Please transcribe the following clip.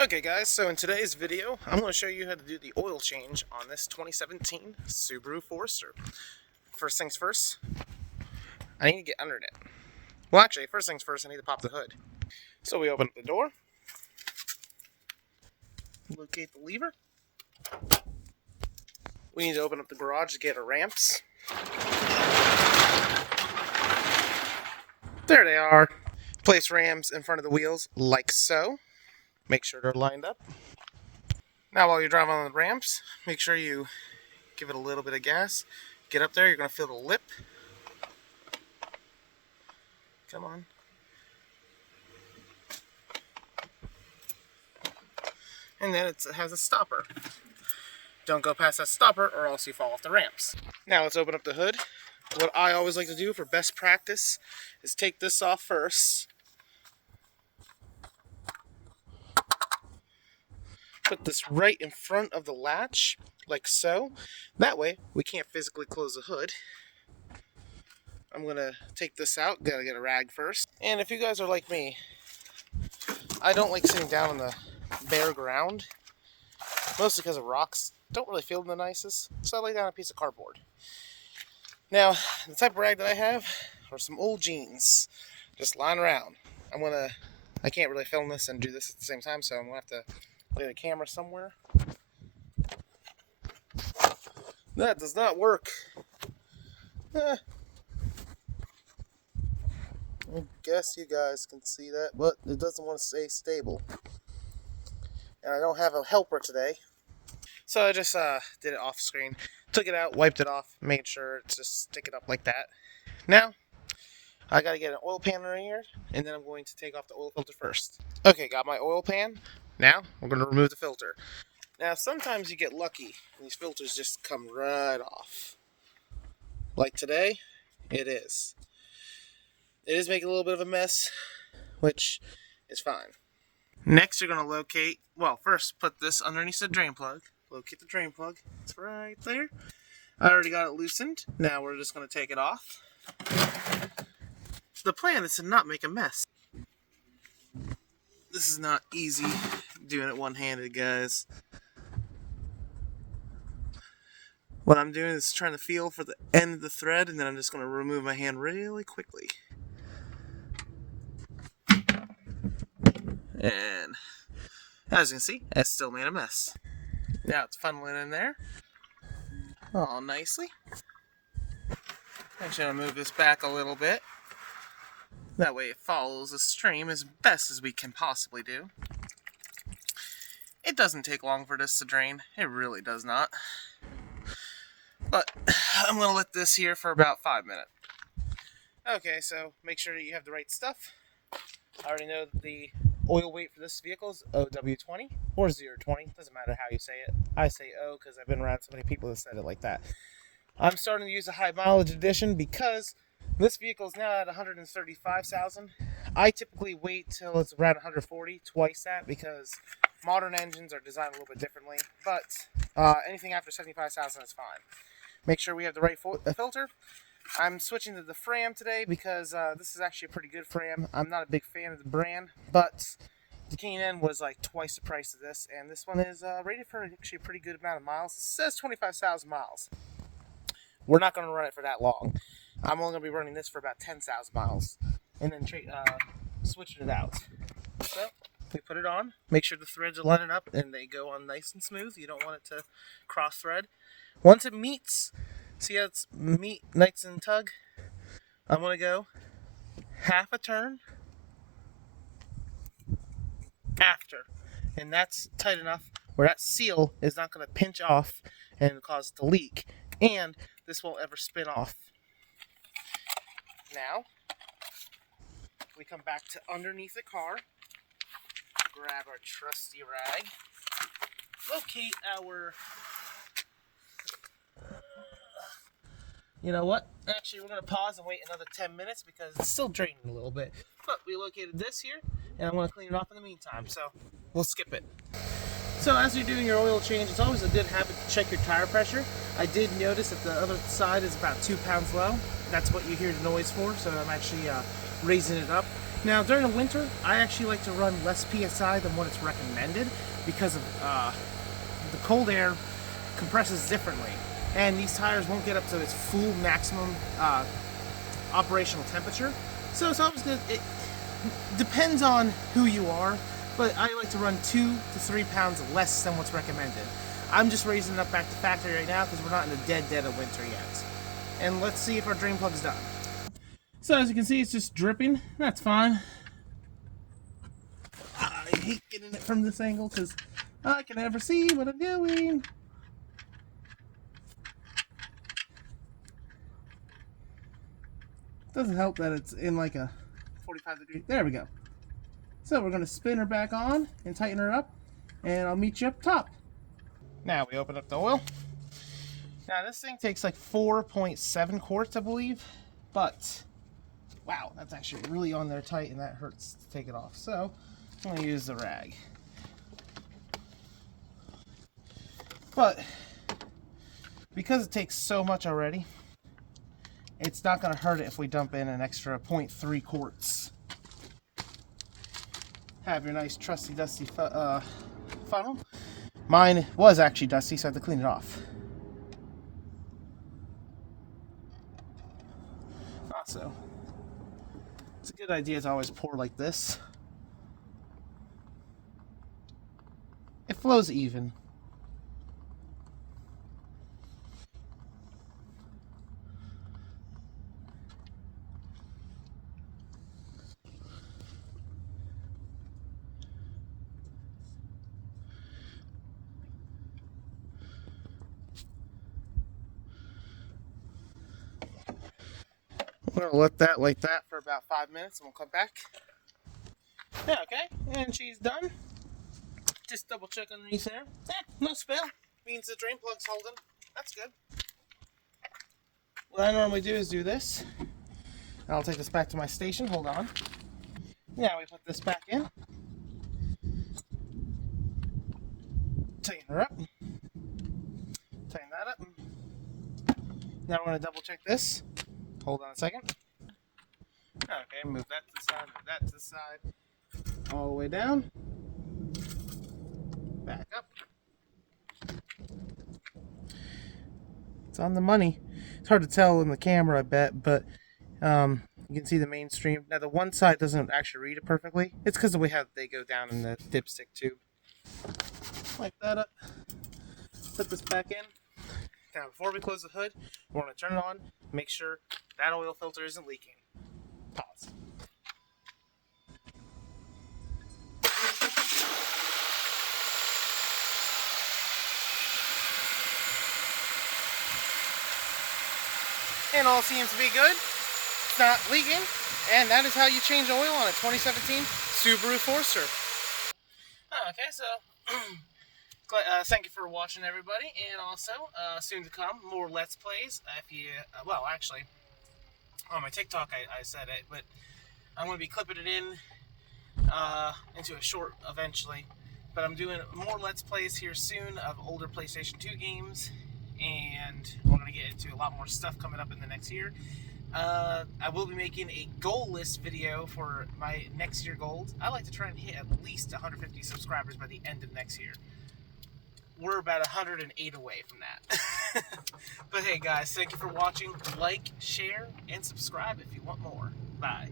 Okay guys, so in today's video, I'm going to show you how to do the oil change on this 2017 Subaru Forester. First things first, I need to get under it. Well actually, first things first, I need to pop the hood. So we open up the door, locate the lever. We need to open up the garage to get our ramps. There they are. Place rams in front of the wheels like so. Make sure they're lined up. Now while you're driving on the ramps, make sure you give it a little bit of gas. Get up there, you're going to feel the lip. Come on. And then it has a stopper. Don't go past that stopper or else you fall off the ramps. Now let's open up the hood. What I always like to do for best practice is take this off first. Put this right in front of the latch, like so. That way, we can't physically close the hood. I'm going to take this out. Gotta get a rag first. And if you guys are like me, I don't like sitting down on the bare ground. Mostly because of rocks. Don't really feel the nicest. So I lay down a piece of cardboard. Now, the type of rag that I have are some old jeans. Just lying around. I can't really film this and do this at the same time, so I'm going to have to lay the camera somewhere. That does not work. I guess you guys can see that, but it doesn't want to stay stable. And I don't have a helper today. So I just did it off screen. Took it out, wiped it off, made sure to just stick it up like that. Now, I gotta get an oil pan in here, and then I'm going to take off the oil filter first. Okay, got my oil pan. Now, we're going to remove the filter. Now, sometimes you get lucky, and these filters just come right off. Like today, it is. It is making a little bit of a mess, which is fine. Next, you're going to first put this underneath the drain plug. Locate the drain plug. It's right there. I already got it loosened. Now we're just going to take it off. The plan is to not make a mess. This is not easy doing it one-handed, guys. What I'm doing is trying to feel for the end of the thread, and then I'm just going to remove my hand really quickly. And as you can see, it still made a mess. Now it's funneling in there all nicely. Actually, I'm going to move this back a little bit. That way it follows the stream as best as we can possibly do. It doesn't take long for this to drain. It really does not. But I'm going to let this here for about 5 minutes. Okay, so make sure that you have the right stuff. I already know that the oil weight for this vehicle is OW20 or 020. Doesn't matter how you say it. I say O because I've been around so many people that said it like that. I'm starting to use a high mileage edition because this vehicle is now at 135,000. I typically wait till it's around 140, twice that, because modern engines are designed a little bit differently. But anything after 75,000 is fine. Make sure we have the right filter. I'm switching to the Fram today because this is actually a pretty good Fram. I'm not a big fan of the brand, but the K&N was like twice the price of this, and this one is rated for actually a pretty good amount of miles. It says 25,000 miles. We're not going to run it for that long. I'm only going to be running this for about 10,000 miles, and then switching it out. So we put it on. Make sure the threads are lining up and they go on nice and smooth. You don't want it to cross thread. Once it meets, see how it's nice and tug? I'm going to go half a turn after, and that's tight enough where that seal is not going to pinch off and cause it to leak, and this won't ever spin off. Now, we come back to underneath the car, grab our trusty rag, locate our... You know what? Actually, we're going to pause and wait another 10 minutes because it's still draining a little bit. But we located this here, and I'm going to clean it off in the meantime, so we'll skip it. So as you're doing your oil change, it's always a good habit to check your tire pressure. I did notice that the other side is about 2 pounds low. That's what you hear the noise for, so I'm actually raising it up. Now during the winter, I actually like to run less PSI than what it's recommended because of the cold air compresses differently, and these tires won't get up to its full maximum operational temperature. So it's always good. It depends on who you are, but I like to run 2 to 3 pounds less than what's recommended. I'm just raising it up back to factory right now because we're not in the dead of winter yet. And let's see if our drain plug's done. So as you can see, it's just dripping. That's fine. I hate getting it from this angle because I can never see what I'm doing. Doesn't help that it's in like a 45 degree. There we go. So we're going to spin her back on and tighten her up, and I'll meet you up top. Now we open up the oil. Now this thing takes like 4.7 quarts, I believe, but wow, that's actually really on there tight, and that hurts to take it off. So I'm going to use the rag. But because it takes so much already, it's not going to hurt it if we dump in an extra 0.3 quarts. Have your nice trusty dusty funnel. Mine was actually dusty, so I had to clean it off. Also, it's a good idea to always pour like this. It flows even. We're going to let that like that for about 5 minutes and we'll come back. Yeah, okay, and she's done. Just double check underneath there. No spill. Means the drain plug's holding. That's good. What I normally do is do this. I'll take this back to my station. Hold on. Now we put this back in. Tighten her up. Tighten that up. Now we're going to double check this. Hold on a second. Okay, move that to the side, move that to the side. All the way down. Back up. It's on the money. It's hard to tell in the camera, I bet, but you can see the mainstream. Now the one side doesn't actually read it perfectly. It's because of the way how they go down in the dipstick tube. Wipe that up. Put this back in. Now before we close the hood, we're going to turn it on. Make sure that oil filter isn't leaking. Pause. And all seems to be good. It's not leaking. And that is how you change oil on a 2017 Subaru Forester. Okay, so thank you for watching, everybody. And also, soon to come, more Let's Plays. If you, well, actually, on my TikTok I said it, but I'm going to be clipping it in into a short eventually. But I'm doing more Let's Plays here soon of older PlayStation 2 games, and we're going to get into a lot more stuff coming up in the next year. I will be making a goal list video for my next year goals. I like to try and hit at least 150 subscribers by the end of next year. We're about 108 away from that. But hey guys, thank you for watching. Like, share, and subscribe if you want more. Bye.